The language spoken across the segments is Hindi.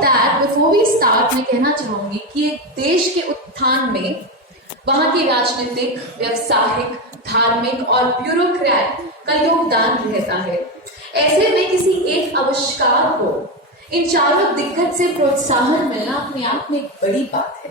that, before we start, मैं कहना चाहूंगी कि एक देश के उत्थान में वहां की राजनीतिक, व्यवसायिक, धार्मिक और ब्यूरोक्रेट का योगदान रहता है। ऐसे में किसी एक आविष्कार को इन चारों दिक्कत से प्रोत्साहन मिलना अपने आप में एक बड़ी बात है।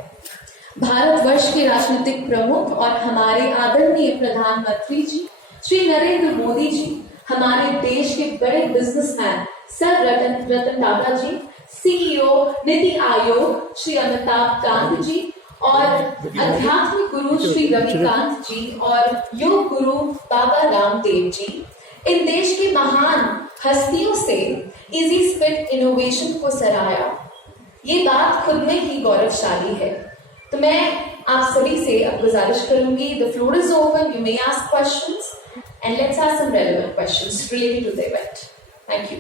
भारतवर्ष के राजनीतिक प्रमुख और हमारे आदरणीय प्रधानमंत्री जी श्री नरेंद्र मोदी जी, हमारे देश के बड़े बिजनेसमैन सर रतन टाटा जी, सीईओ नीति आयोग श्री अमिताभ कांत जी और आध्यात्मिक गुरु श्री रविकांत जी और योग गुरु बाबा रामदेव जी, इन देश की महान हस्तियों से इजी स्पिट इनोवेशन को सराहा। ये बात खुद में ही गौरवशाली है। तो मैं आप सभी से अब गुजारिश करूंगी, the floor is open, you may ask questions and let's ask some relevant questions related to the event. Thank you.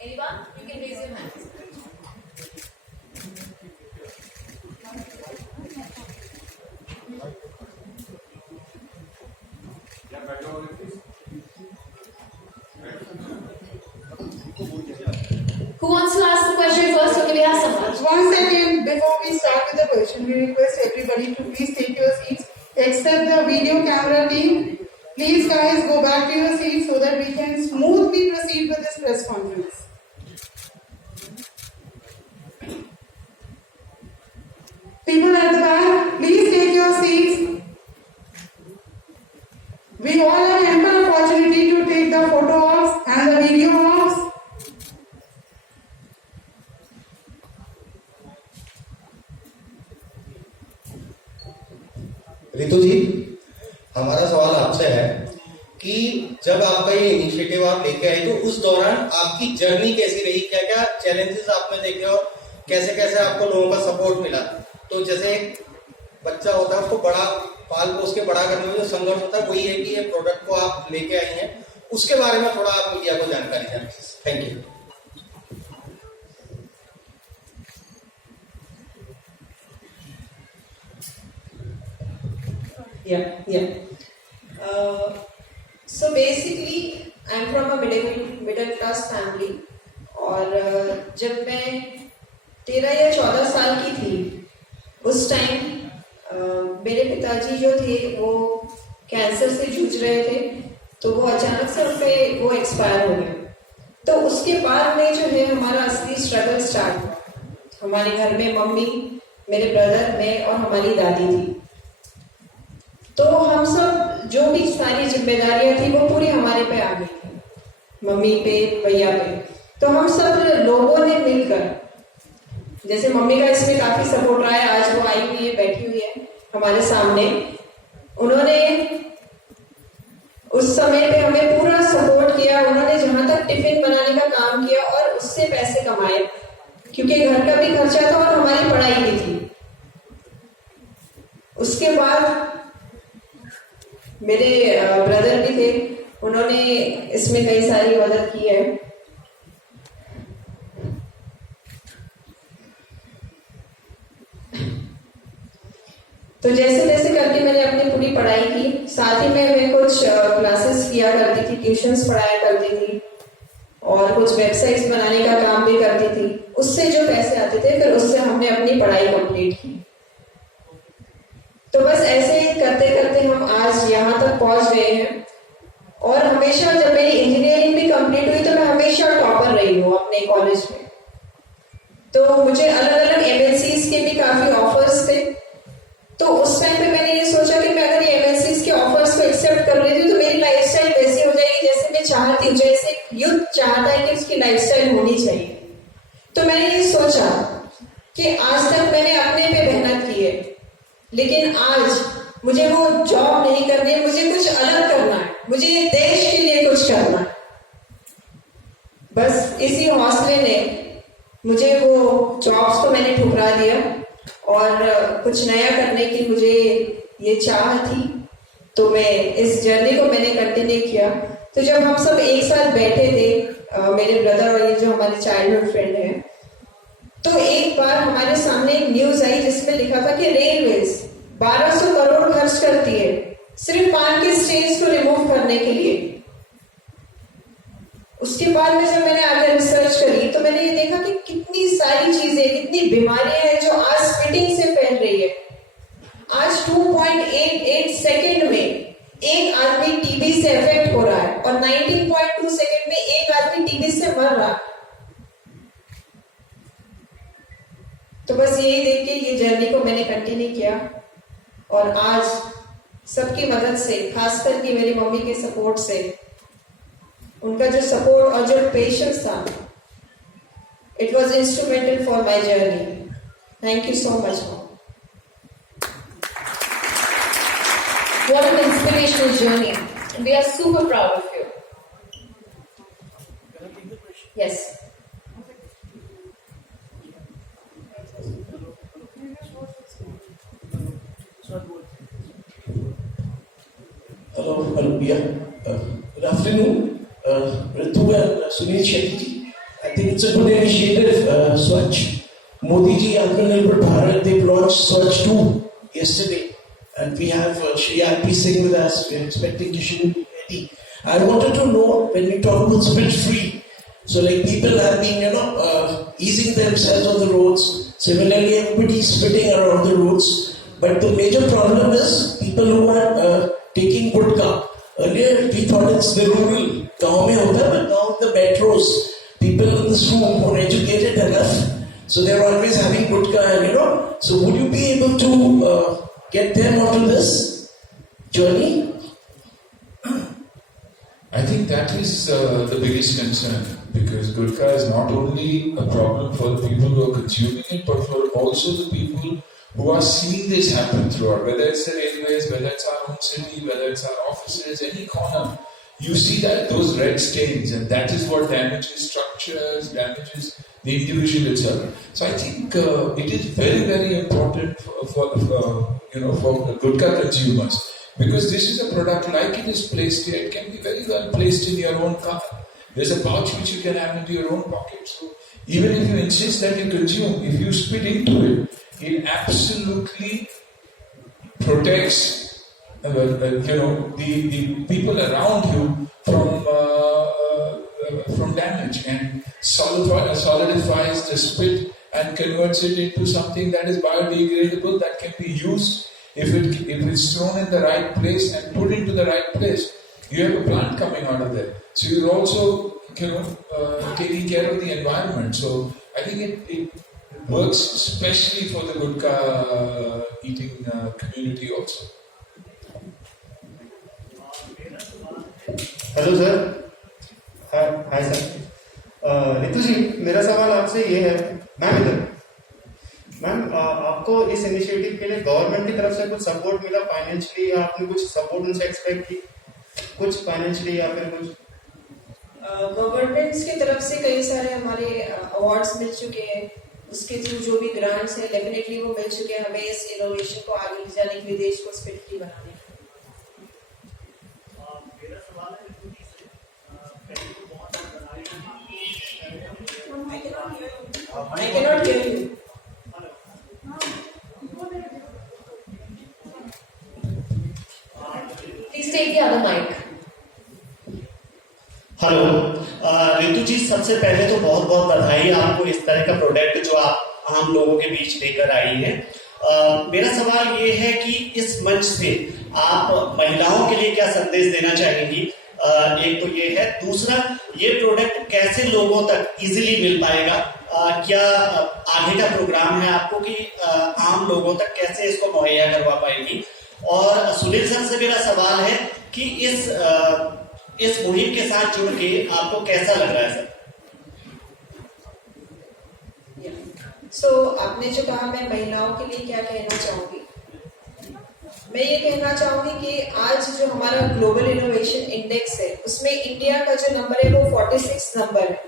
Anyone? You can raise your hands. Who wants to ask the question first? Okay, we have someone. One second before we start with the question, we request everybody to please take your seats. Except the video camera team, please guys go back to your seats so that we can smoothly proceed with this press conference. People at the back, please take your seats. We all have ample opportunity to take the photo ops and the video ops. Ritu ji, हमारा सवाल आपसे है कि जब आपका ये इनिशिएटिव आप लेके आए तो उस दौरान आपकी जर्नी कैसी रही, क्या क्या चैलेंजेस आपने देखे और कैसे कैसे आपको लोगों का सपोर्ट मिला। तो जैसे एक बच्चा होता है उसको बड़ा पाल पोस के बड़ा करने में जो संघर्ष होता है वही है कि ये प्रोडक्ट को आप लेके आई हैं, उसके बारे में थोड़ा आप मीडिया को जानकारी दें। Thank you. Yeah. So basically, I'm from a middle class family. और जब मैं 13 या 14 साल की थी, उस टाइम मेरे पिताजी जो थे वो कैंसर से जूझ रहे थे, तो वो अचानक से उनपे वो एक्सपायर हो गए। तो उसके बाद में जो है हमारा असली स्ट्रगल स्टार्ट हुआ। हमारे घर में मम्मी, मेरे ब्रदर, मैं और हमारी दादी थी। तो हम सब जो भी सारी जिम्मेदारियां थी वो पूरी हमारे पे आ गई थी, मम्मी पे, भैया पे। तो हम सब लोगों ने मिलकर, जैसे मम्मी का इसमें काफी सपोर्ट रहा है, आज वो आई हुई है, बैठी हुई है हमारे सामने। उन्होंने उस समय पे हमें पूरा सपोर्ट किया। उन्होंने जहां तक टिफिन बनाने का काम किया और उससे पैसे कमाए, क्योंकि घर का भी खर्चा था और हमारी पढ़ाई भी थी। उसके बाद मेरे ब्रदर भी थे, उन्होंने इसमें कई सारी मदद की है। तो जैसे जैसे करके मैंने अपनी पूरी पढ़ाई की, साथ ही में मैं कुछ क्लासेस किया करती थी, ट्यूशंस पढ़ाया करती थी और कुछ वेबसाइट्स बनाने का काम भी करती थी। उससे जो पैसे आते थे फिर उससे हमने अपनी पढ़ाई कंप्लीट की। तो बस ऐसे करते करते हम आज यहाँ तक पहुंच गए हैं। और हमेशा जब मेरी इंजीनियरिंग भी कंप्लीट हुई तो मैं हमेशा टॉपर रही हूँ अपने कॉलेज में। तो मुझे अलग अलग एमएनसीज के भी काफी ऑफर्स थे। तो उस टाइम पे मैंने ये सोचा कि मैं अगर ये एमएनसीज के ऑफर्स को एक्सेप्ट कर लेती हूँ तो मेरी लाइफस्टाइल वैसी हो जाएगी जैसे मैं चाहती हूँ, जैसे यूथ चाहता है कि उसकी लाइफस्टाइल होनी चाहिए। तो मैंने ये सोचा कि आज तक मैंने अपने पे मेहनत की है, लेकिन आज मुझे वो जॉब नहीं करनी है, मुझे कुछ अलग करना है, मुझे देश के लिए कुछ करना है। बस इसी हौसले ने मुझे वो जॉब्स को मैंने ठुकरा दिया और कुछ नया करने की मुझे ये चाह थी। तो मैं इस जर्नी को मैंने कंटिन्यू किया। तो जब हम सब एक साथ बैठे थे, मेरे ब्रदर और ये जो हमारे चाइल्डहुड फ्रेंड है, तो एक बार हमारे सामने एक न्यूज आई जिसमें लिखा था कि रेलवेज 1200 करोड़ खर्च करती है सिर्फ पान के स्टेन्स को रिमूव करने के लिए। उसके बाद में जब मैंने आगे रिसर्च करी तो मैंने ये देखा कि कितनी सारी चीजें, कितनी बीमारियां हैं जो आज स्पिटिंग से फैल रही है। आज 2.88 सेकंड में एक आदमी टीबी से अफेक्ट हो रहा है और 19.2 सेकंड में एक आदमी टीबी से मर रहा है। तो बस यही देख के ये जर्नी को मैंने कंटिन्यू किया और आज सबकी मदद से, खास करके मेरी मम्मी के सपोर्ट से, उनका जो सपोर्ट और जो पेशेंस था, it was instrumental for my journey. Thank you so much mom. What an inspirational journey. We are super proud of you. Yes. Hello, yeah. Good afternoon, Ritu and Sunil Shetty. I think it's a good initiative, Swachh. Modi ji, Atmanirbhar Bharat, they've launched Swachh 2 yesterday. And we have Shri R.P. Singh with us. We're expecting Kishan Reddy. I wanted to know, when we talk about spit free, so like people have been, easing themselves on the roads. Similarly, everybody is spitting around the roads. But the major problem is people who are taking gutka. Earlier, we thought it's the rural. Gaon mein hota hai, but now the metros, people in this room are educated enough. So they're always having gutka and, So would you be able to get them onto this journey? I think that is the biggest concern, because gutka is not only a problem for the people who are consuming it, but for also the people who are seeing this happen throughout, whether it's the railways, whether it's our own city, whether it's our offices, any corner. You see that those red stains, and that is what damages structures, damages the individual itself. So I think it is very, very important for gutka consumers, because this is a product, like it is placed here, it can be very well placed in your own car. There's a pouch which you can have into your own pocket. So even if you insist that you consume, if you spit into it, it absolutely protects the people around you from damage, and solidifies the spit and converts it into something that is biodegradable, that can be used if it's thrown in the right place and put into the right place. You have a plant coming out of there, so you're also taking care of the environment. So I think it works especially for the gutka eating community also. Hello sir, hi sir. Ritu ji, मेरा सवाल आपसे ये है, मैम आपको इस इनिशिएटिव के लिए गवर्नमेंट की तरफ से कुछ सपोर्ट मिला फाइनेंशियली, या आपने कुछ सपोर्ट उनसे एक्सपेक्ट की, कुछ फाइनेंशियली या फिर कुछ? गवर्नमेंट्स की तरफ से कई सारे हमारे अवार्ड्स मिल चुके हैं, उसके थ्रू जो भी ग्रांट्स हैं डेफिनेटली वो मिल चुके हैं हमें इस इनोवेशन को आगे ले जाने के लिए, देश को स्पिट फ्री बनाने। I cannot hear you. Please take the other mic. Hello Ritu ji, सबसे पहले तो बहुत बहुत बधाई आपको इस तरह का प्रोडक्ट जो आप आम लोगों के बीच लेकर आई है। मेरा सवाल ये है कि इस मंच से आप महिलाओं के लिए क्या संदेश देना चाहेंगी? एक तो ये है, दूसरा ये प्रोडक्ट कैसे लोगों तक इजीली मिल पाएगा? क्या आगे का प्रोग्राम है आपको कि आम लोगों तक कैसे इसको मुहैया करवा पाएंगी? और सुनील सर से मेरा सवाल है कि इस मुहिम के साथ जुड़ के आपको कैसा लग रहा है सर? आपने जो कहा, मैं महिलाओं के लिए क्या कहना चाहूंगी, मैं ये कहना चाहूंगी कि आज जो हमारा ग्लोबल इनोवेशन इंडेक्स है उसमें इंडिया का जो नंबर है वो 46 नंबर है।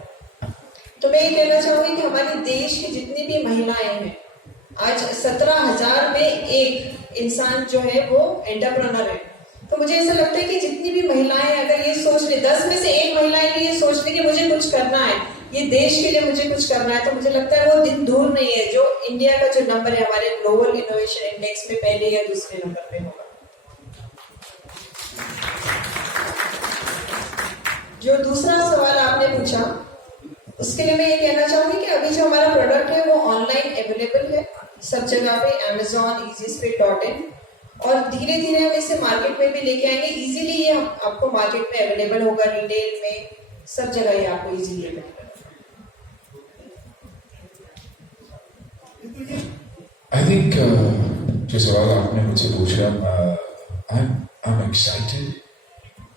तो मैं ये कहना चाहूंगी कि हमारे देश की जितनी भी महिलाएं हैं, आज 17,000 में एक इंसान जो है वो एंटरप्रेन्योर है। तो मुझे ऐसा लगता है कि जितनी भी महिलाएं अगर ये सोच ले, 10 में से एक महिलाएं भी ये सोच ले कि मुझे कुछ करना है, ये देश के लिए मुझे कुछ करना है, तो मुझे लगता है वो दिन दूर नहीं है जो इंडिया का जो नंबर है हमारे ग्लोबल इनोवेशन इंडेक्स में पहले या दूसरे नंबर पे होगा। जो दूसरा सवाल आपने पूछा, उसके लिए मैं ये कहना चाहूंगी कि अभी जो हमारा प्रोडक्ट है वो ऑनलाइन अवेलेबल है सब जगह पे, Amazon, easyspeed.in, और धीरे धीरे हम इसे मार्केट में भी लेके आएंगे। इजीली ये आपको मार्केट में अवेलेबल होगा, रिटेल में, सब जगह ये आपको इजीली अवेलेबल। I think जो सवाल आपने मुझसे पूछा, I'm excited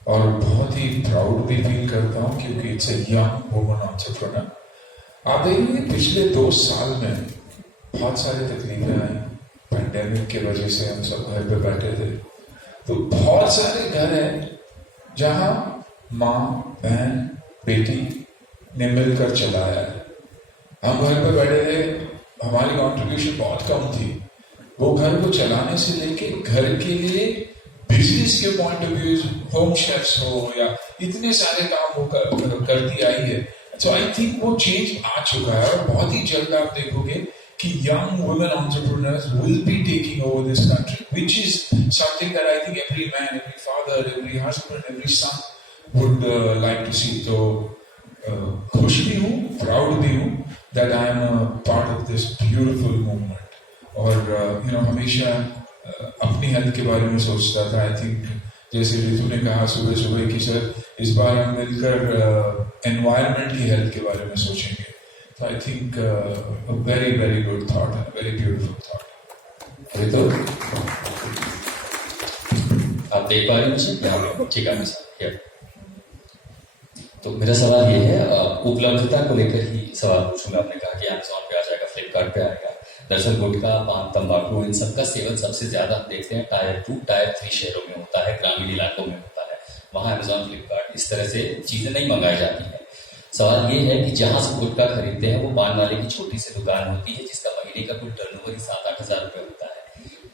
और बहुत ही प्राउड भी फील करता हूँ क्योंकि it's a young woman entrepreneur. आप देखेंगे पिछले 2 साल में बहुत सारी तकलीफें आई, पैंडेमिक की वजह से हम सब घर पे बैठे थे, तो बहुत सारे घर हैं जहाँ माँ, बहन, बेटी ने मिलकर चलाया है। हम घर पे बैठे थे, हमारी कंट्रीब्यूशन बहुत कम थी, वो घर को चलाने से लेके घर के लिए बिजनेस के point of view, home chefs हो या इतने सारे काम वो करती आई है। सो आई थिंक वो चेंज आ चुका है और बहुत ही जल्द आप देखोगे कि young women entrepreneurs will be taking over this country, which is something that I think every man, every father, every husband, every son would like to see. So खुश भी हूँ, प्राउड भी हूँ that I am a part of this beautiful movement. और हमेशा अपनी हेल्थ के बारे में सोचता था। आई थिंक जैसे ऋतु ने कहा सुबह सुबह कि सर इस बार हम मिलकर एनवायरनमेंट की हेल्थ के बारे में सोचेंगे। So I think a very, very good thought, a very beautiful thought. ऋतु, आप देख पा रहे हैं मुझे? यहाँ ठीक है, मैं तो मेरा सवाल ये है, उपलब्धता को लेकर ही सवाल पूछूंगा। आपने कहा कि Amazon पे आ जाएगा, फ्लिपकार्ट पे आएगा। दरअसल गुटखा, पान, तंबाकू, इन सबका सेवन सबसे ज्यादा हम देखते हैं टायर 2, टायर 3 शहरों में होता है, ग्रामीण इलाकों में होता है। वहाँ Amazon, फ्लिपकार्ट इस तरह से चीजें नहीं मंगाई जाती हैं। सवाल ये है कि जहां से गुटखा खरीदते हैं वो पान वाले की छोटी सी दुकान होती है जिसका महीने का कुल टर्नओवर ही 7-8 हज़ार रुपए होता है।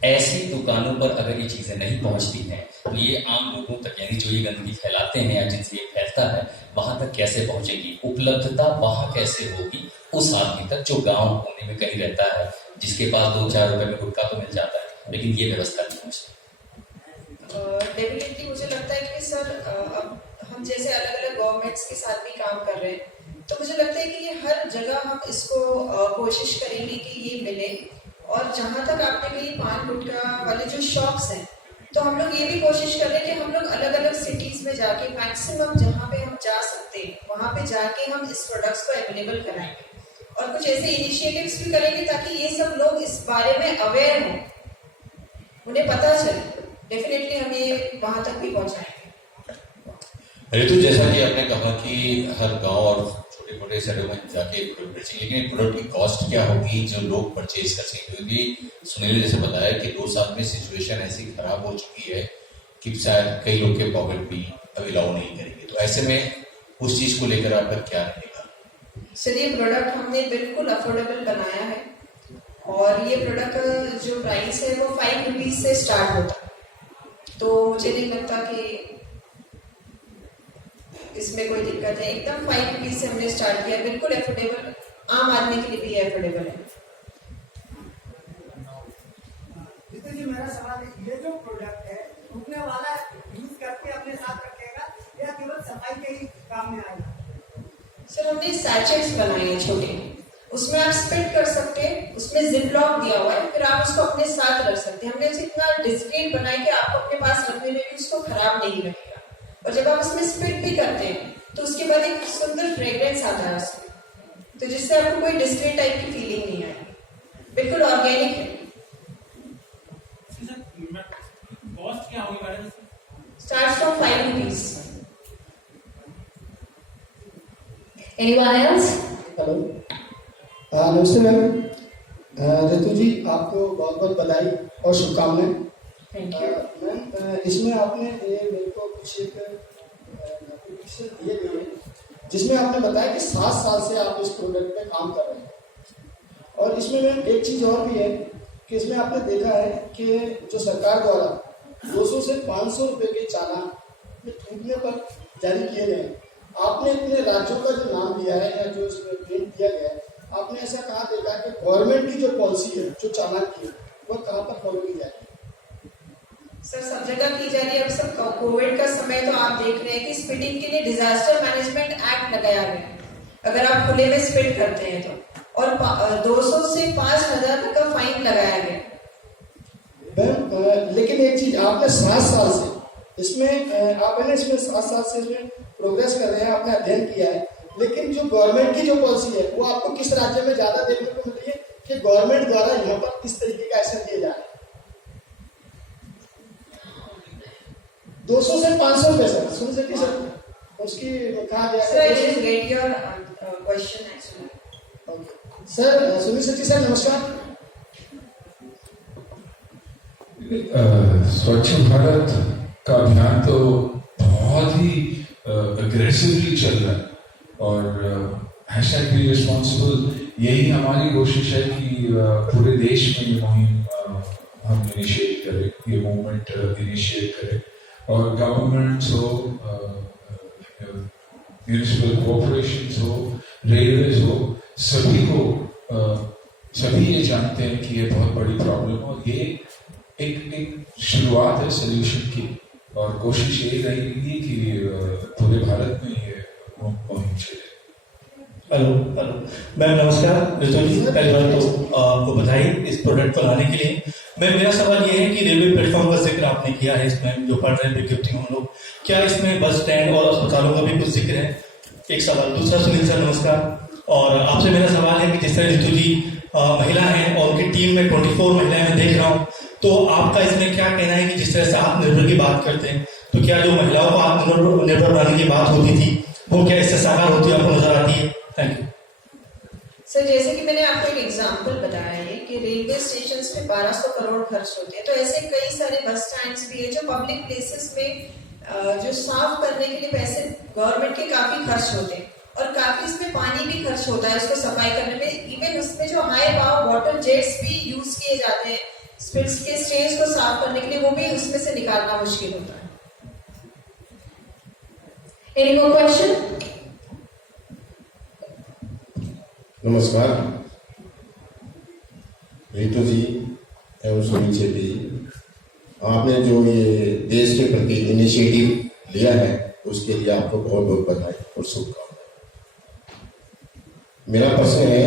ऐसी दुकानों पर अगर ये चीजें नहीं पहुंचती हैं तो ये आम लोगों तक, यानी जो ये गंदगी फैलाते हैं या जिनसे ये फैलता है, वहां तक कैसे पहुंचेगी? उपलब्धता वहां कैसे होगी उस आदमी तक जो गाँव कोने में कहीं रहता है, जिसके पास 2-4 रुपए में गुटखा तो मिल जाता है लेकिन ये व्यवस्था नहीं पहुंचती। डेफिनेटली मुझे लगता है कि सर अब हम जैसे अलग अलग गवर्नमेंट्स के साथ भी काम कर रहे हैं, तो मुझे लगता है कि ये हर जगह हम इसको कोशिश करेंगे कि ये मिले। और जहाँ तक आपने कही पान गुटखा वाले जो शॉप्स हैं, तो हम लोग ये भी कोशिश कर रहे हैं कि हम लोग अलग अलग सिटीज में जाके मैक्सिमम जहाँ पे हम जा सकते हैं वहाँ पे जाके हम इस प्रोडक्ट्स को अवेलेबल कराएंगे और कुछ ऐसे इनिशिएटिव्स भी करेंगे ताकि ये सब लोग इस बारे में अवेयर हों, उन्हें पता चले। डेफिनेटली हम ये वहाँ तक भी पहुँचाएंगे। ऋतु, जैसा कि आपने कहा कि हर गांव और छोटे मोटे शहरों में जाके प्रोडक्ट बेचेंगे, लेकिन प्रोडक्ट की कॉस्ट क्या होगी जो लोग परचेज कर सकेंगे? क्योंकि सुनील ने जैसे बताया कि 2 साल में सिचुएशन ऐसी खराब हो चुकी है कि शायद कई लोग के पॉकेट भी अभी अलाउ नहीं करेंगे, तो ऐसे में उस चीज को लेकर आपका क्या रहेगा? सर, ये प्रोडक्ट हमने बिल्कुल अफोर्डेबल बनाया है और ये प्रोडक्ट जो प्राइस है वो 5 रुपीज से स्टार्ट होता है, तो मुझे नहीं लगता कि इसमें कोई दिक्कत है। एकदम 5 रुपीज से हमने स्टार्ट किया, बिल्कुल एफोर्डेबल, आम आदमी के लिए भी एफोर्डेबल है। जी, मेरा सवाल है, ये जो प्रोडक्ट है रुकने वाला यूज करके अपने साथ रखेगा या केवल सफाई के ही काम में आएगा? सर, हमने सैचेट्स बनाए हैं छोटे, उसमें आप स्पिट कर सकते हैं, उसमें जिप लॉक दिया हुआ है, फिर आप उसको अपने साथ रख सकते हैं। हमने उसे इतना डिस्क्रीट बनाया कि आपको अपने पास रखने में भी उसको खराब नहीं लगेगा। और जब आप उसमें स्पिट भी करते हैं तो उसके बाद एक सुंदर फ्रेग्रेंस आता है उसमें, तो जिससे आपको कोई डिस्क्रीट टाइप की फीलिंग नहीं आएगी, बिल्कुल ऑर्गेनिक है। कॉस्ट क्या होगी madam? Start from 5 rupees. Anyone else? Hello, नमस्ते मैम। ऋतु जी, आपको बहुत बहुत बधाई और शुभकामनाएं। मैम, इसमें आपने मेरे को कुछ एक नोटिफिकेशन दिए गए जिसमें आपने बताया कि 7 साल से आप इस प्रोडक्ट पे काम कर रहे हैं और इसमें मैम एक चीज़ और भी है कि इसमें आपने देखा है कि जो सरकार द्वारा 200 से 500 रुपए के चालान थूकने पर जारी किए गए, आपने इतने राज्यों का जो नाम लिया है या जो इसमें प्रिंट किया गया है, आपने ऐसा कहा देखा है कि गवर्नमेंट की जो पॉलिसी है, जो चालान की है, वो कहाँ पर फॉलो की जाए? सर सब जगह की जा रही है। अब सब कोविड का समय तो आप देख रहे हैं कि स्पिटिंग के लिए डिजास्टर मैनेजमेंट एक्ट लगाया गया है, अगर आप खुले में स्पिट करते हैं तो, और 200 से 5,000 तक का फाइन लगाया गया। लेकिन एक चीज, आपने 7 साल से इसमें आप है ना इसमें 7 साल से इसमें प्रोग्रेस कर रहे हैं, आपने अध्ययन किया है, लेकिन जो गवर्नमेंट की जो पॉलिसी है वो आपको किस राज्य में ज्यादा देखने को मिली है कि गवर्नमेंट द्वारा यहाँ पर किस तरीके का एक्शन लिया जा रहा है? 200 से 500 रुपए सर, सुन सकती सर, उसकी कहा गया sir I didn't get your question actually. Sir Sunil Shetty sir नमस्कार। स्वच्छ भारत का अभियान तो बहुत ही अग्रेसिवली चल रहा है और #be responsible यही हमारी कोशिश है कि पूरे देश में ये मुहिम हम इनिशिएट करें, ये मूवमेंट इनिशिएट करें और गवर्नमेंट्स हो, म्यूनिसिपल कॉर्पोरेशंस हो, रेलवेज हो, सभी ये जानते हैं कि ये बहुत बड़ी प्रॉब्लम है और ये एक शुरुआत है सोल्यूशन की और कोशिश यही रहेगी कि पूरे भारत में ये मुहिम चले। हेलो मैम नमस्कार। ऋतु जी पहली बार तो आपको बधाई इस प्रोडक्ट को लाने के लिए। मैम मेरा सवाल ये है कि रेलवे प्लेटफॉर्म का जिक्र आपने किया है इसमें, जो पढ़ रहे हैं विज्ञप्ति हम लोग, क्या इसमें बस स्टैंड और अस्पतालों का भी कुछ जिक्र है? एक सवाल। दूसरा, सुनील सर नमस्कार, और आपसे मेरा सवाल है कि जिस तरह ऋतु जी महिला हैं और उनकी टीम में 24 महिलाएं मैं देख रहा हूँ, तो आपका इसमें क्या कहना है कि जिस तरह से आत्मनिर्भर की बात करते हैं, तो क्या जो महिलाओं को आत्मनिर्भर बनाने की बात होती थी वो क्या इससे साकार होती है, आपको नजर आती है? Thank you sir. जैसे कि मैंने आपको एक एग्जांपल बताया है कि रेलवे स्टेशन पे 1200 करोड़ खर्च होते हैं, तो ऐसे कई सारे बस स्टैंड्स भी है जो पब्लिक प्लेसेस में जो साफ करने के लिए पैसे गवर्नमेंट के काफी खर्च होते हैं और काफी इसमें पानी भी खर्च होता है उसको सफाई करने में। इवन उसमें जो हाई पावर वाटर जेट्स भी यूज किए जाते हैं स्पिट्स के स्टेज को साफ करने के लिए, वो भी उसमें से निकालना मुश्किल होता है। Any more question? नमस्कार ऋतु जी एवं सुनील शेट्टी जी, आपने जो ये देश के प्रति इनिशिएटिव लिया है उसके लिए आपको बहुत बहुत बधाई और शुभकामनाएं। मेरा प्रश्न है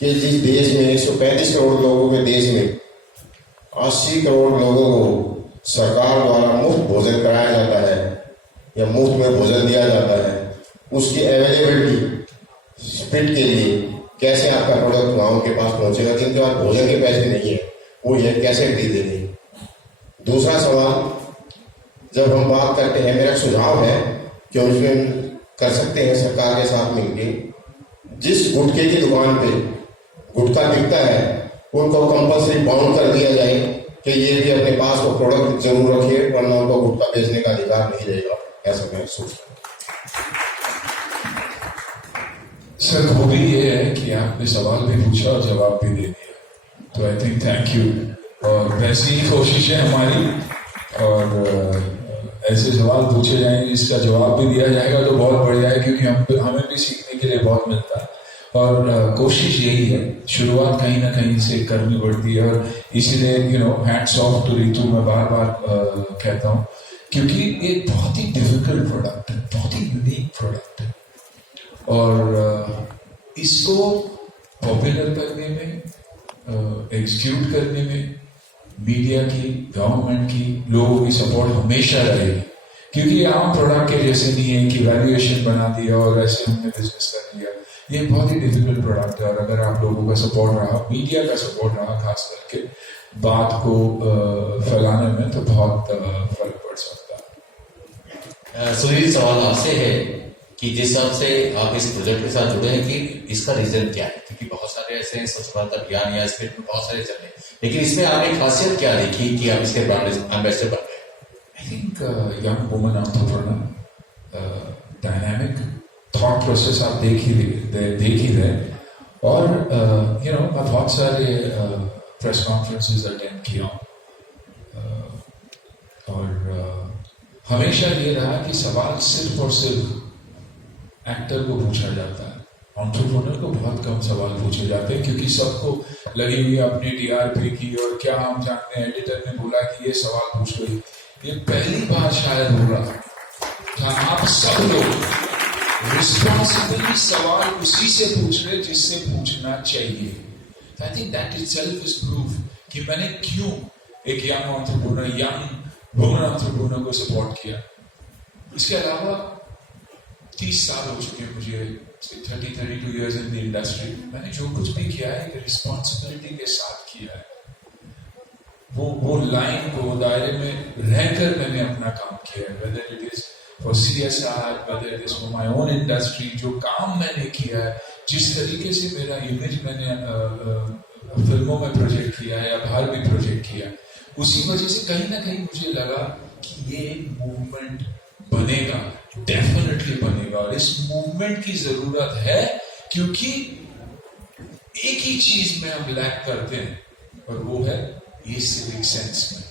कि जिस देश में 135 करोड़ लोगों के देश में 80 करोड़ लोगों को सरकार द्वारा मुफ्त भोजन कराया जाता है या मुफ्त में भोजन दिया जाता है, उसकी अवेलेबिलिटी स्पिट के लिए कैसे आपका प्रोडक्ट गाँव के पास पहुंचेगा? जिनके पास भोजन के पैसे नहीं है वो ये कैसे खरीदेंगे? दूसरा सवाल, जब हम बात करते हैं, मेरा सुझाव है कि उसमें कर सकते हैं सरकार के साथ मिलकर, जिस गुटखे की दुकान पे गुटखा बिकता है उनको कंपल्सरी बाउंड कर दिया जाए कि ये भी अपने पास वो प्रोडक्ट जरूर रखिए, वरना उनको गुटखा बेचने का अधिकार नहीं रहेगा। ऐसा मैं सोचता हूँ। सर खूबी ये है कि आपने सवाल भी पूछा और जवाब भी दे दिया, तो आई थिंक थैंक यू। और वैसी ही कोशिश है हमारी, और ऐसे सवाल पूछे जाएंगे इसका जवाब भी दिया जाएगा तो बहुत बढ़िया है, क्योंकि हमें भी सीखने के लिए बहुत मिलता है। और कोशिश यही है, शुरुआत कहीं ना कहीं से करनी पड़ती है, और इसीलिए हैट्स ऑफ टू ऋतु मैं बार बार कहता हूँ, क्योंकि ये बहुत ही डिफिकल्ट प्रोडक्ट है, बहुत ही यूनिक प्रोडक्ट है, और इसको पॉपुलर करने में, एग्जीक्यूट करने में मीडिया की, गवर्नमेंट की, लोगों की सपोर्ट हमेशा रहेगी, क्योंकि ये आम प्रोडक्ट के जैसे नहीं है कि वैल्यूएशन बना दिया और ऐसे हमने बिजनेस कर लिया। ये बहुत ही डिफिकल्ट प्रोडक्ट है, और अगर आप लोगों का सपोर्ट रहा, मीडिया का सपोर्ट रहा खास करके बात को फैलाने में, तो बहुत फर्क पड़ सकता है। सुनील, सवाल आपसे है कि जिस हिसाब से आप इस प्रोजेक्ट के साथ जुड़े हैं कि इसका रीजन क्या है, क्योंकि बहुत सारे ऐसे स्वच्छ भारत अभियान या इसमें बहुत सारे चल रहे हैं, लेकिन इसमें आपने खासियत क्या देखी कि आप इसके ब्रांड एम्बेसडर बन गए? I think young woman entrepreneur, dynamic thought process आप देख ही रहे, और मैं बहुत सारे प्रेस कॉन्फ्रेंसेस अटेंड किया, और हमेशा ये रहा कि सवाल सिर्फ और सिर्फ एक्टर को पूछा जाता है एंटरप्रेन्योर को बहुत कम सवाल पूछे जाते हैं क्योंकि सबको लगी हुई है अपनी टीआरपी की और क्या हम जानते हैं एडिटर ने बोला कि ये सवाल पूछ रही, ये पहली बार शायद हो रहा था आप सब लोग रिस्पॉन्सिबली सवाल उसी से पूछ रहे जिससे पूछना चाहिए। I think that itself is proof कि मैंने क्यों एक young entrepreneur, young woman entrepreneur को सपोर्ट किया। इसके अलावा 30 साल हो चुके हैं मुझे, 32 years in the industry। मैंने जो कुछ भी किया है एक रिस्पॉन्सिबिलिटी के साथ किया है। वो लाइन को दायरे में रहकर मैंने अपना काम किया है, whether it is for CSR, whether it is for my own industry। जो काम मैंने किया है, जिस तरीके से मेरा इमेज मैंने फिल्मों में प्रोजेक्ट किया है या बाहर भी प्रोजेक्ट किया, उसी वजह से कहीं ना कहीं मुझे लगा कि ये मूवमेंट बनेगा, डेफिनेटली बनेगा। और इस मूवमेंट की जरूरत है क्योंकि एक ही चीज में हम लैक करते हैं और वो है ये सिविक सेंस में।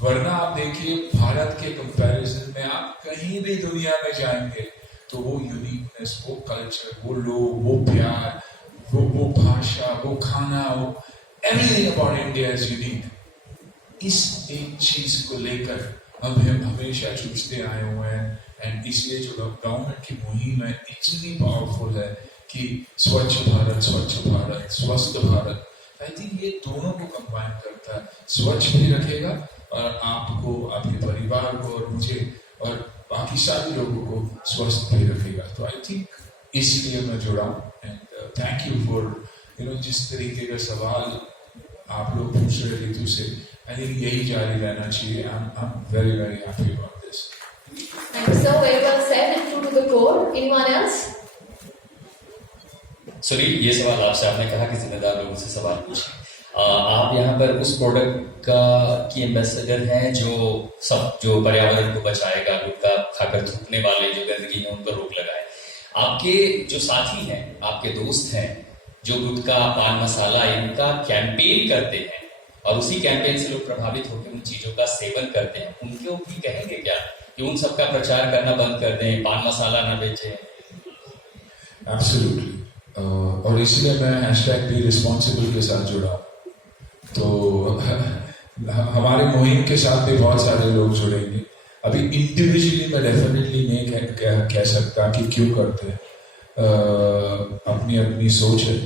वरना आप देखिए भारत के कंपैरिजन में आप कहीं भी दुनिया में जाएंगे तो वो यूनिकनेस, वो कल्चर, वो लोग, वो प्यार, वो भाषा, वो खाना, वो everything about India is unique. इस एक चीज को लेकर हम हमेशा जूझते आए हुए हैं एंड इसलिए जो गवर्नमेंट की मुहिम है इतनी पावरफुल है कि स्वच्छ भारत, स्वस्थ भारत। आई थिंक ये दोनों को कंबाइन करता है, स्वच्छ भी रखेगा और आपको, आपके परिवार को और मुझे और बाकी सारे लोगों को स्वस्थ भी रखेगा। तो आई थिंक इसलिए मैं जुड़ा हूँ एंड थैंक यू फॉर जिस तरीके का सवाल आप लोग पूछ रहे ऋतु से, आई थिंक यही जारी रहना चाहिए। I'm very very happy about this. Thank you, sir. Very well said and true to the core. Anyone else? Sunil, ये सवाल आपसे, आपने कहा कि जिम्मेदार लोगों से सवाल पूछें। आप यहाँ पर उस प्रोडक्ट की एम्बेसडर हैं जो पर्यावरण को बचाएगा, गुटखा खाकर थूकने वाले जो गंदगी है उन पर रोक लगाए। आपके जो साथी हैं, आपके दोस्त हैं जो गुटखा, पान मसाला इनका कैंपेन करते हैं और उसी कैंपेन से लोग प्रभावित होकर उन चीजों का सेवन करते हैं, उनको भी कहेंगे क्या कि उन सबका प्रचार करना बंद कर दें, पान मसाला ना बेचें? Absolutely. और इसलिए मैं #be responsible के साथ जुड़ा। तो हमारे मुहिम के साथ भी बहुत सारे लोग जुड़ेंगे। अभी इंडिविजुअली मैं डेफिनेटली नहीं कह सकता कि क्यों करते हैं, अपनी अपनी सोच है।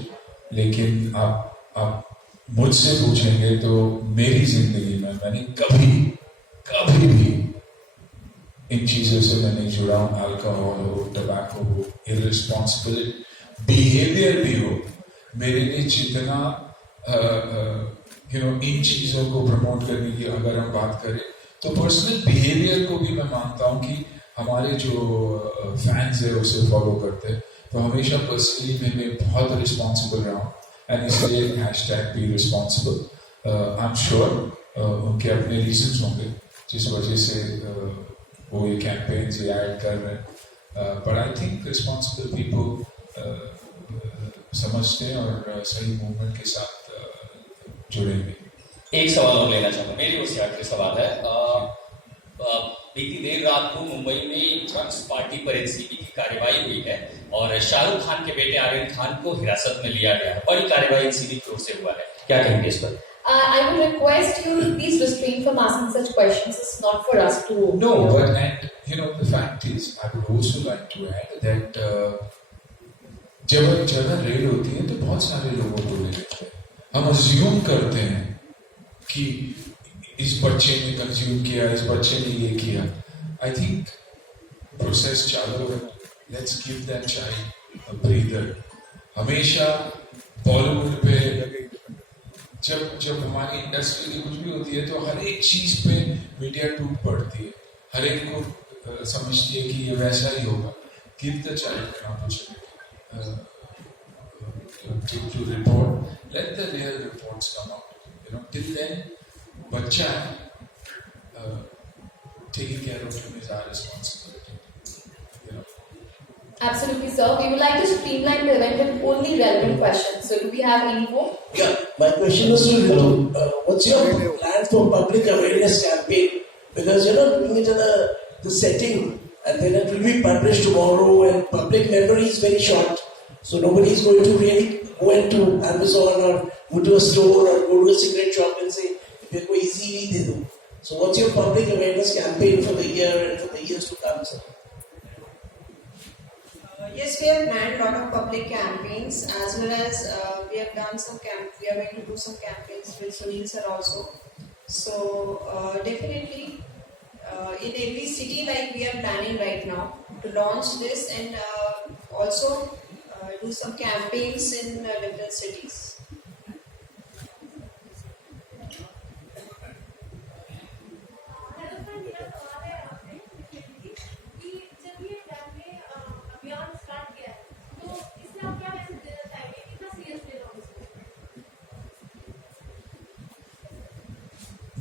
लेकिन आप मुझसे पूछेंगे तो मेरी जिंदगी में मैंने कभी भी इन चीजों से मैं नहीं जुड़ा हूँ। अल्कोहल हो, टबैको हो, इररिस्पॉन्सिबल बिहेवियर भी हो, मेरे लिए जितना इन चीजों को प्रमोट करने की अगर हम बात करें तो पर्सनल बिहेवियर को भी मैं मानता हूँ कि हमारे जो फैंस है उसे फॉलो करते हैं। तो हमेशा पर्सनली मैं बहुत रिस्पॉन्सिबल रहा हूँ एंड इसलिए #be responsible। I am sure उनके अपने रीजंस होंगे जिस वजह से वो ये कैंपेन ये ऐड कर रहे हैं, but I think responsible people समझते हैं और सही मूवमेंट के साथ जुड़ेंगे। एक सवाल और लेना चाहूंगा, मेरी ओर से आखिरी सवाल है। बीती देर रात को मुंबई में ड्रग्स पार्टी पर एनसीबी की कार्रवाई हुई है और शाहरुख खान के बेटे आर्यन खान को हिरासत में लिया गया है। बड़ी कार्रवाई एनसीबी की ओर से हुआ है, क्या कहेंगे इस पर? I would request you to please refrain from asking such questions. It's not for us to. No, but and the fact is, I would also like to add that जब जगह रेड होती है तो बहुत सारे लोगों को ले लेते हैं। हम अज्यूम करते हैं कि इस बच्चे ने कंज्यूम किया, इस बच्चे ने ये किया। आई थिंक प्रोसेस चालू है, let's give that child a breather. हमेशा बॉलीवुड पे जब हमारी इंडस्ट्री की कुछ भी होती है तो हर एक चीज पे मीडिया टूट पड़ती है, हर एक को समझती है कि ये वैसा ही होगा। Give the child an opportunity to report, let the real reports come out। Till then बच्चा है, taking care of him is our responsibility। Absolutely, sir. We would like to streamline the event with only relevant questions. So, do we have any more? Yeah, my question was to you. What's your plan for public awareness campaign? Because you're not doing it in the setting, and then it will be published tomorrow, and public memory is very short. So nobody is going to really go into Amazon or go to a store or go to a cigarette shop and say, मेरे को easy दे दो. So what's your public awareness campaign for the year and for the years to come, sir? Yes, we have planned a lot of public campaigns as well as we have done we are going to do some campaigns with Sunil sir also. So definitely in every city like we are planning right now to launch this and also do some campaigns in different cities.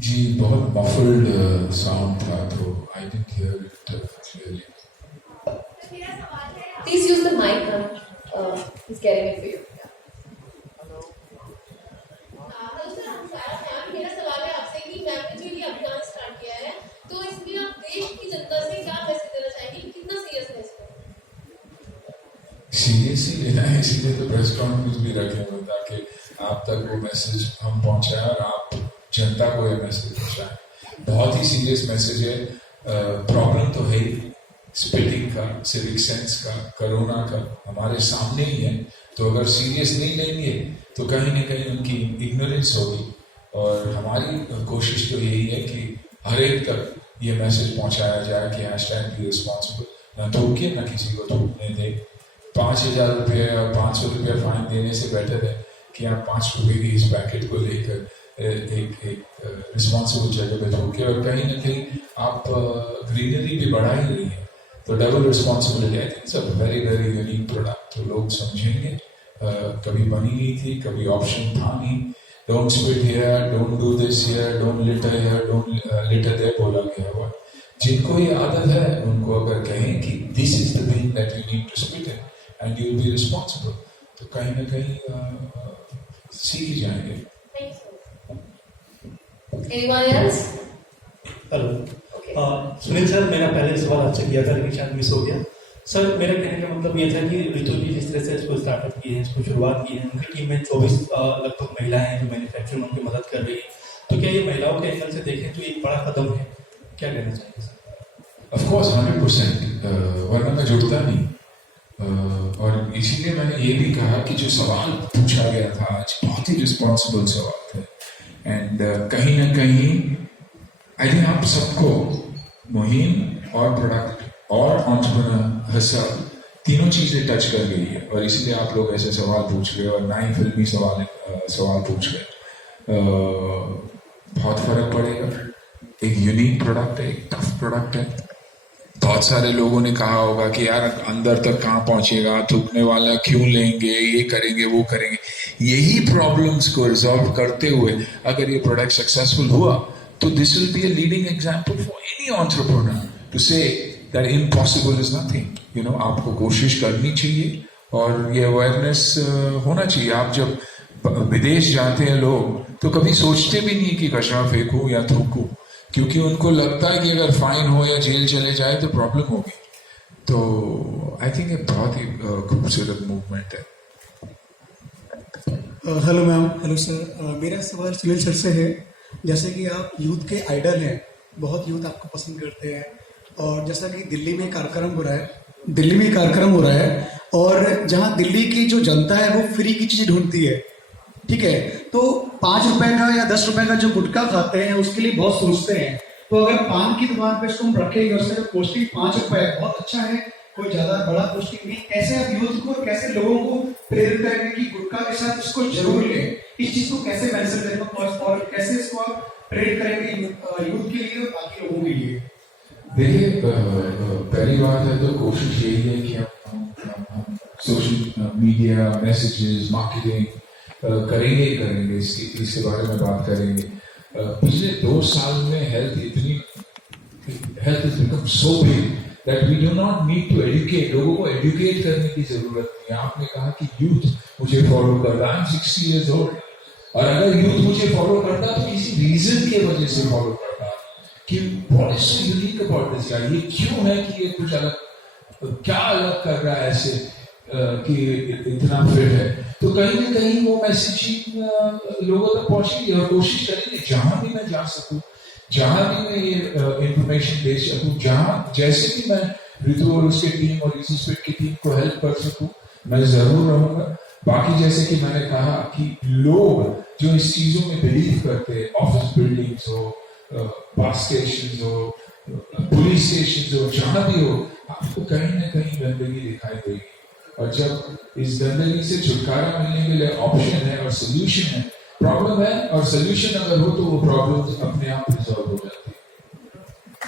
जी बहुत muffled साउंड था तो I didn't hear it clearly. Please use the mic, ma'am. He's getting it for you. मेरा सवाल है आपसे कि मैम ने जो ये अभियान स्टार्ट किया है तो इसमें आप देश की जनता से क्या मैसेज देना चाहेंगे, कितना सीरियस है इसको? सीरियसली लेना है, इसीलिए तो प्रेस कॉन्फ्रेंस भी रखे हुए ताकि आप तक वो मैसेज हम पहुंचाएं और आप जनता को ये मैसेज पहुंचाएं। बहुत ही सीरियस मैसेज है। प्रॉब्लम तो है ही स्पिटिंग का, सिविक सेंस का, कोरोना का हमारे सामने ही है। तो अगर सीरियस नहीं लेंगे तो कहीं ना कहीं उनकी इग्नोरेंस होगी और हमारी कोशिश तो यही है कि हर एक तक ये मैसेज पहुंचाया जाए कि #बी रिस्पॉन्सिबल, ना थूके ना किसी को थूकने दे। 5,000 रुपये और 500 रुपये फाइन देने से बेटर है कि आप 5 रुपये की इस पैकेट को लेकर एक रिस्पॉन्सिबल जगह पे थूके और कहीं ना कहीं आप ग्रीनरी भी बढ़ा ही रही है। तो double responsibility, I think it's a very very unique product. तो लोग समझेंगे, कभी बनी नहीं थी, कभी ऑप्शन था नहीं। Don't spit here, don't do this here, don't litter here, don't litter there बोला गया हुआ। जिनको ये आदत है उनको अगर कहें कि this is the thing that you need to spit in and you will be responsible, तो कहीं ना कहीं सीख ही जाएंगे। Anyone else? Hello Sunil sir, मेरा पहले सवाल आपसे किया था लेकिन शायद मिस हो गया। सर मेरा कहने का मतलब ये था कि ऋतु जी जिस तरह से इसको स्टार्टअप किए हैं, इसको शुरुआत की है, उनकी टीम में 24 लगभग महिलाएं हैं जो मैन्युफैक्चरिंग में उनकी मदद कर रही है। तो क्या ये महिलाओं के एंगल से देखें तो एक बड़ा कदम है, क्या कहना चाहिए सर? ऑफ कोर्स 100%, वरना मैं जुड़ता नहीं। और इसीलिए मैंने ये भी कहा कि जो सवाल पूछा गया था आज बहुत ही रिस्पॉन्सिबल सवाल थे एंड कहीं ना कहीं आई थिंक आप सबको मुहिम और प्रोडक्ट और एंटरप्रेन्योर हसल तीनों चीजें टच कर गई है और इसलिए आप लोग ऐसे सवाल पूछ रहे हो और ना ही फिल्मी सवाल पूछ रहे। बहुत फर्क पड़ेगा। एक यूनिक प्रोडक्ट है, एक टफ प्रोडक्ट है। बहुत सारे लोगों ने कहा होगा कि यार अंदर तक कहाँ पहुंचेगा, थूकने वाला क्यों लेंगे, ये करेंगे वो करेंगे। यही प्रॉब्लम्स को रिजॉल्व करते हुए अगर ये प्रोडक्ट सक्सेसफुल हुआ तो this will be a leading example for any entrepreneur to say that impossible is nothing. You know, आपको कोशिश करनी चाहिए और ये अवेयरनेस होना चाहिए। आप जब विदेश जाते हैं लोग तो कभी सोचते भी नहीं कि कचरा फेंकूं या थूकूं, क्योंकि उनको लगता है कि अगर फाइन हो या जेल चले जाए तो प्रॉब्लम होगी। तो आई थिंक ये बहुत ही खूबसूरत मूवमेंट है। Hello ma'am. हेलो सर, मेरा सवाल सुनील सर से है। जैसे कि आप यूथ के आइडल हैं, बहुत यूथ आपको पसंद करते हैं और जैसा कि दिल्ली में कार्यक्रम हो रहा है और जहां दिल्ली की जो जनता है वो फ्री की चीज ढूंढती है, ठीक है, तो 5 रुपए का या 10 रुपए का जो गुटखा खाते हैं उसके लिए बहुत सोचते हैं। तो अगर पान की दुकान पे इसको हम रखेंगे और सिर्फ कॉस्टिंग 5 रुपए है, बहुत अच्छा है, कोई ज्यादा बड़ा कॉस्टिंग नहीं। कैसे आप यूथ को, कैसे लोगों को प्रेरित करेंगे कि गुटखा के साथ इसको जरूर लें? इस चीज को कैसे मेंशन करेंगे और कैसे इसको आप प्रेरित करेंगे यूथ के लिए और बाकी लोगों के लिए? देखिए, पहली बात है तो कोशिश यही है कि हम सोशल मीडिया मैसेजेस मार्केटिंग करेंगे इसके बारे में बात करेंगे। पिछले 2 साल में health is become so big that we do not need to educate. लोगों को एजुकेट करने की जरूरत नहीं है। आपने कहा कि यूथ मुझे फॉलो करता है, 60 years old, और अगर यूथ मुझे फॉलो करता तो किसी रीजन की वजह से फॉलो करता कि what is unique about this guy, ये क्यों है कि ये कुछ अलग, क्या अलग कर रहा है ऐसे। कि इतना फिट है, तो कहीं ना कहीं वो मैसेजिंग लोगों तक पहुंचेगी और कोशिश करेंगे जहां भी मैं जा सकूं, जहां भी मैं ये इंफॉर्मेशन दे सकूं, जहां जैसे भी मैं ऋतु और उसके टीम और इसी स्पिट की टीम को हेल्प कर सकूं, मैं जरूर रहूंगा। बाकी जैसे कि मैंने कहा कि लोग जो इस चीजों में बिलीव करते हैं, ऑफिस बिल्डिंग्स हो, बस स्टेशन हो, पुलिस स्टेशन हो, जहां भी हो, आपको कहीं ना कहीं गंदगी दिखाई देगी। और जब इस गंदगी से छुटकारा मिलने के लिए ऑप्शन है और सोल्यूशन है, प्रॉब्लम है और सोल्यूशन अगर हो तो वो प्रॉब्लम अपने आप रिजॉल्व हो जाए।